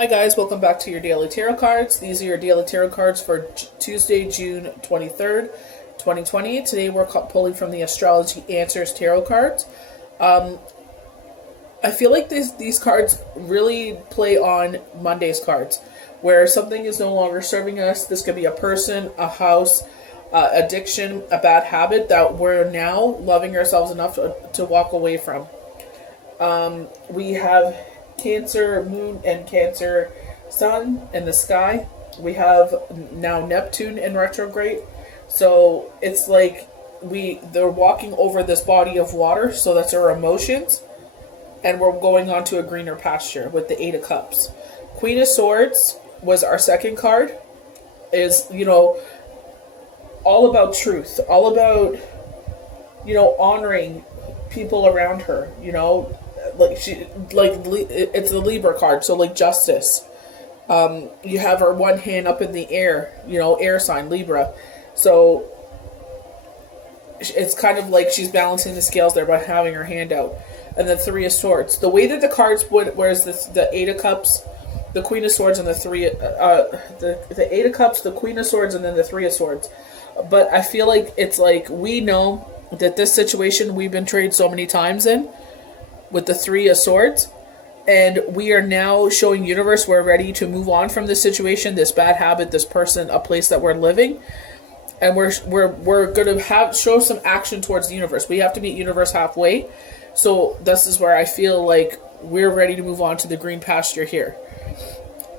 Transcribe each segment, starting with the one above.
Hi guys, welcome back to your daily tarot cards. These are your daily tarot cards for Tuesday, June 23rd, 2020. Today we're pulling from the Astrology Answers tarot cards. I feel like these cards really play on Monday's cards, where something is no longer serving us. This could be a person, a house, addiction, a bad habit that we're now loving ourselves enough to walk away from. We have Cancer Moon and Cancer Sun in the sky. We have now Neptune in retrograde. So it's like they're walking over this body of water, so that's our emotions, and we're going on to a greener pasture with the Eight of Cups. Queen of Swords was our second card. Is, all about truth, all about, honoring people around her, it's the Libra card, so like justice. You have her one hand up in the air, air sign Libra, so it's kind of like she's balancing the scales there by having her hand out. And the Three of Swords, the way that the cards would, whereas the Eight of Cups, the Queen of Swords, and the Eight of Cups, the Queen of Swords, and then the Three of Swords. But I feel like it's like we know that this situation we've been traded so many times in with the Three of Swords, and we are now showing universe we're ready to move on from this situation, this bad habit, this person, a place that we're living, and we're going to show some action towards the universe. We have to meet universe halfway. So this is where I feel like we're ready to move on to the green pasture here.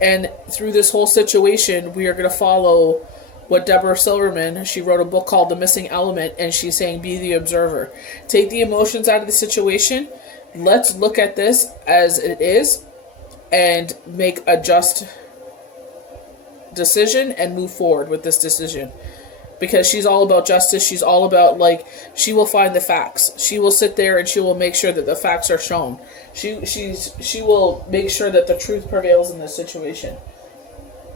And through this whole situation, we are going to follow what Deborah Silverman, she wrote a book called The Missing Element, and she's saying be the observer. Take the emotions out of the situation. Let's look at this as it is and make a just decision and move forward with this decision. Because she's all about justice. She's all about, she will find the facts. She will sit there and she will make sure that the facts are shown. She will make sure that the truth prevails in this situation.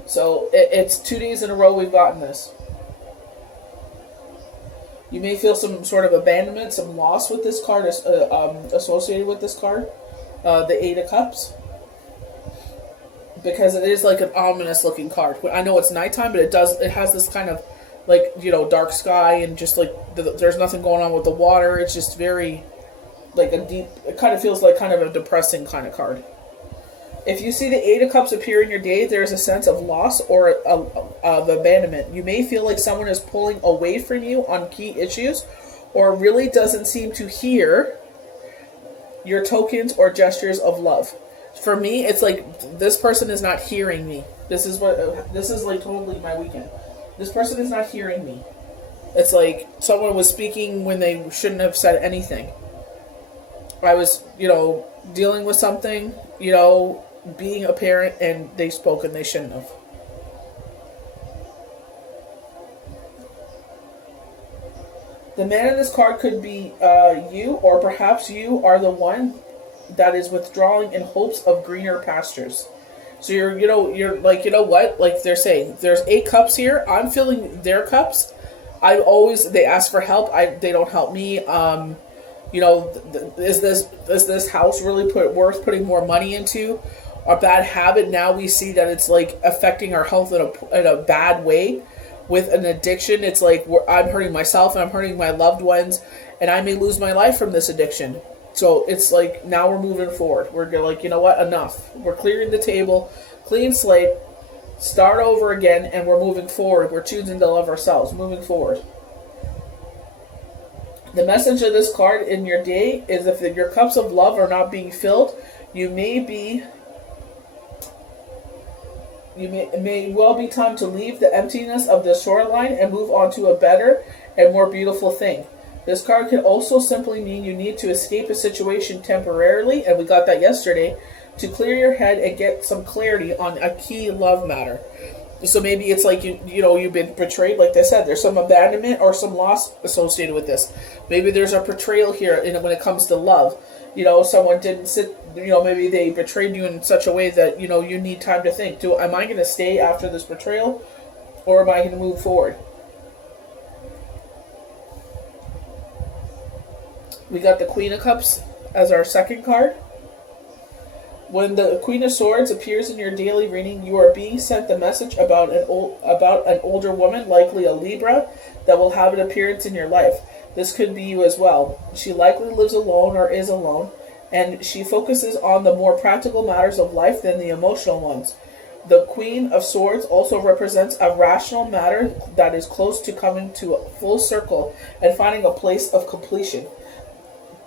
So it's 2 days in a row we've gotten this. You may feel some sort of abandonment, some loss with this card associated with this card, the Eight of Cups, because it is like an ominous looking card. I know it's nighttime, but it has this kind of dark sky, and just there's nothing going on with the water. It's just very it kind of feels like kind of a depressing kind of card. If you see the Eight of Cups appear in your day, there's a sense of loss or of abandonment. You may feel like someone is pulling away from you on key issues, or really doesn't seem to hear your tokens or gestures of love. For me, it's like this person is not hearing me. This is like totally my weekend. This person is not hearing me. It's like someone was speaking when they shouldn't have said anything. I was, dealing with something, being a parent, and they spoke and they shouldn't have. The man in this card could be you, or perhaps you are the one that is withdrawing in hopes of greener pastures. So you're like, what? Like they're saying, there's 8 cups here. I'm filling their cups. They ask for help. They don't help me. Is this house really worth putting more money into? A bad habit. Now we see that it's like affecting our health in a bad way. With an addiction, it's like I'm hurting myself and I'm hurting my loved ones, and I may lose my life from this addiction. So it's like now we're moving forward. We're like, enough. We're clearing the table, clean slate, start over again, and we're moving forward. We're choosing to love ourselves, moving forward. The message of this card in your day is if your cups of love are not being filled, it may well be time to leave the emptiness of the shoreline and move on to a better and more beautiful thing. This card can also simply mean you need to escape a situation temporarily, and we got that yesterday, to clear your head and get some clarity on a key love matter. So maybe it's like you've been betrayed, like I said. There's some abandonment or some loss associated with this. Maybe there's a betrayal here when it comes to love. Someone didn't maybe they betrayed you in such a way that, you need time to think. Am I going to stay after this betrayal, or am I going to move forward? We got the Queen of Cups as our second card. When the Queen of Swords appears in your daily reading, you are being sent the message about an older woman, likely a Libra, that will have an appearance in your life. This could be you as well. She likely lives alone or is alone, and she focuses on the more practical matters of life than the emotional ones. The Queen of Swords also represents a rational matter that is close to coming to a full circle and finding a place of completion.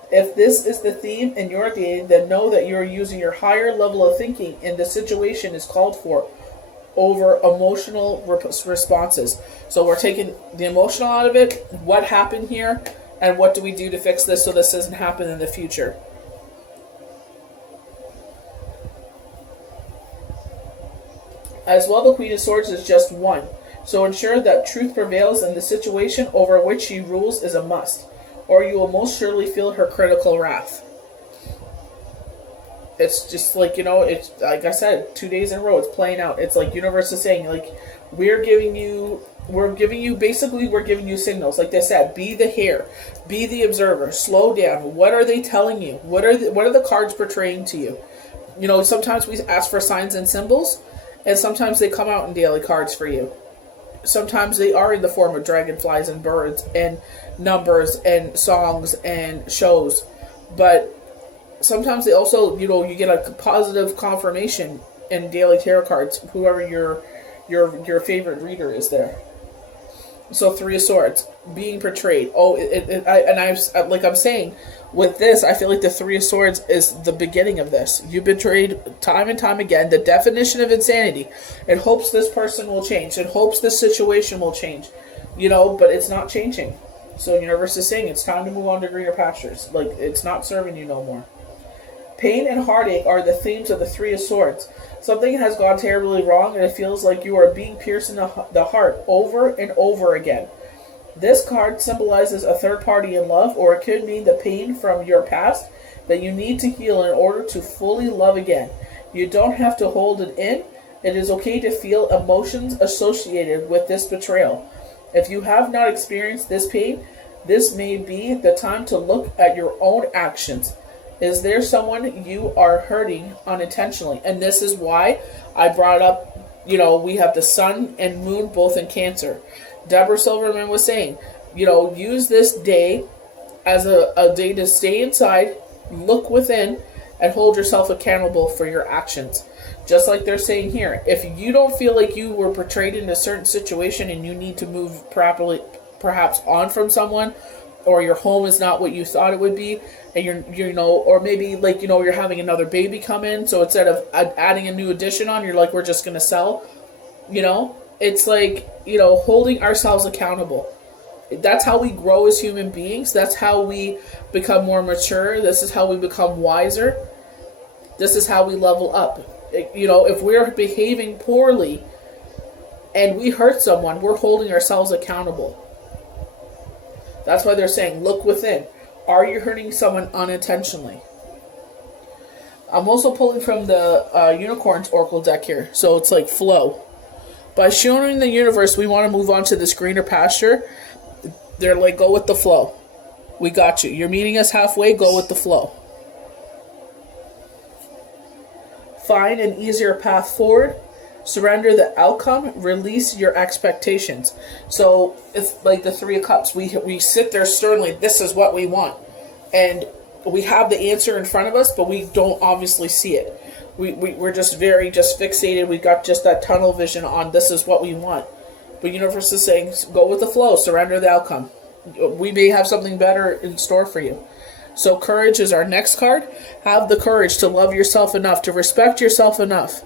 If this is the theme in your day, then know that you are using your higher level of thinking and the situation is called for over emotional responses. So we're taking the emotional out of it, what happened here, and what do we do to fix this so this doesn't happen in the future. As well, the Queen of Swords is just one. So ensure that truth prevails and the situation over which she rules is a must, or you will most surely feel her critical wrath. It's just like, it's like I said, 2 days in a row, it's playing out. It's like universe is saying, like, we're giving you signals. Like they said, be the hare, be the observer, slow down. What are they telling you? What are the cards portraying to you? Sometimes we ask for signs and symbols, and sometimes they come out in daily cards for you. Sometimes they are in the form of dragonflies and birds and numbers and songs and shows. But sometimes they also, you get a positive confirmation in daily tarot cards, whoever your favorite reader is there. So 3 of Swords, being portrayed. I'm saying, with this, I feel like the 3 of Swords is the beginning of this. You've been betrayed time and time again. The definition of insanity. It hopes this person will change. It hopes this situation will change. But it's not changing. So universe is saying it's time to move on to greener pastures. Like, it's not serving you no more. Pain and heartache are the themes of the 3 of Swords. Something has gone terribly wrong, and it feels like you are being pierced in the heart over and over again. This card symbolizes a third party in love, or it could mean the pain from your past that you need to heal in order to fully love again. You don't have to hold it in. It is okay to feel emotions associated with this betrayal. If you have not experienced this pain, this may be the time to look at your own actions. Is there someone you are hurting unintentionally? And this is why I brought up, we have the sun and moon both in Cancer. Deborah Silverman was saying, use this day as a day to stay inside, look within, and hold yourself accountable for your actions. Just like they're saying here, if you don't feel like you were portrayed in a certain situation and you need to move properly, perhaps on from someone, or your home is not what you thought it would be, and or maybe you're having another baby come in, so instead of adding a new addition on, you're like, we're just going to sell, it's like, holding ourselves accountable. That's how we grow as human beings. That's how we become more mature. This is how we become wiser. This is how we level up. If we're behaving poorly and we hurt someone, we're holding ourselves accountable. That's why they're saying, look within. Are you hurting someone unintentionally? I'm also pulling from the Unicorns Oracle deck here. So it's like flow. By showing the universe we want to move on to this greener pasture, they're like, go with the flow. We got you. You're meeting us halfway, go with the flow. Find an easier path forward. Surrender the outcome. Release your expectations. So it's like the 3 of Cups. We sit there sternly. This is what we want. And we have the answer in front of us, but we don't obviously see it. We're just very fixated. We got just that tunnel vision on this is what we want. But universe is saying, go with the flow. Surrender the outcome. We may have something better in store for you. So courage is our next card. Have the courage to love yourself enough, to respect yourself enough,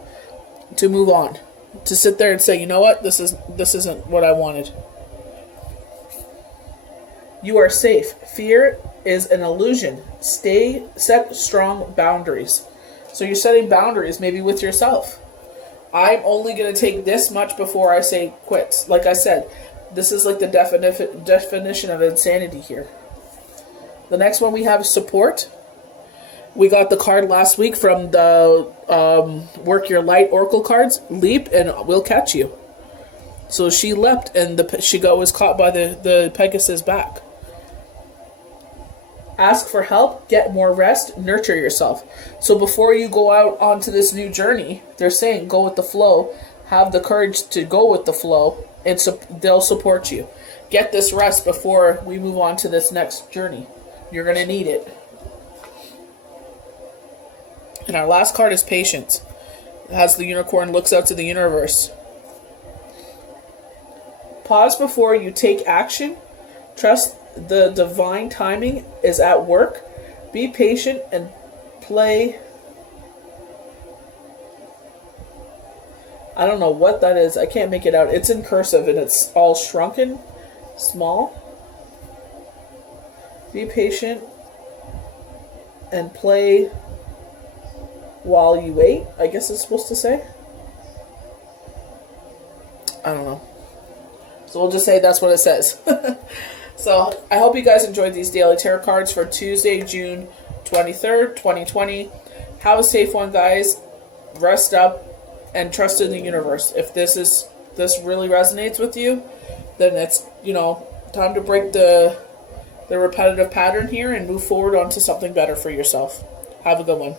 to move on, to sit there and say, you know what, this isn't what I wanted. You are safe. Fear is an illusion. Set strong boundaries. So you're setting boundaries, maybe with yourself. I'm only going to take this much before I say quits. Like I said, this is like the definition of insanity here. The next one we have is support. We got the card last week from the Work Your Light Oracle cards. Leap and we'll catch you. So she leapt and she was caught by the Pegasus back. Ask for help, get more rest, nurture yourself. So before you go out onto this new journey, they're saying go with the flow, have the courage to go with the flow, and they'll support you. Get this rest before we move on to this next journey. You're going to need it. And our last card is patience. It has the unicorn looks out to the universe. Pause before you take action. Trust the divine timing is at work. Be patient and play. I don't know what that is. I can't make it out. It's in cursive and it's all shrunken, small. Be patient and play while you wait, I guess it's supposed to say. I don't know. So we'll just say that's what it says. So I hope you guys enjoyed these daily tarot cards for Tuesday, June 23rd, 2020. Have a safe one, guys. Rest up and trust in the universe. If this really resonates with you, then it's, time to break the repetitive pattern here and move forward onto something better for yourself. Have a good one.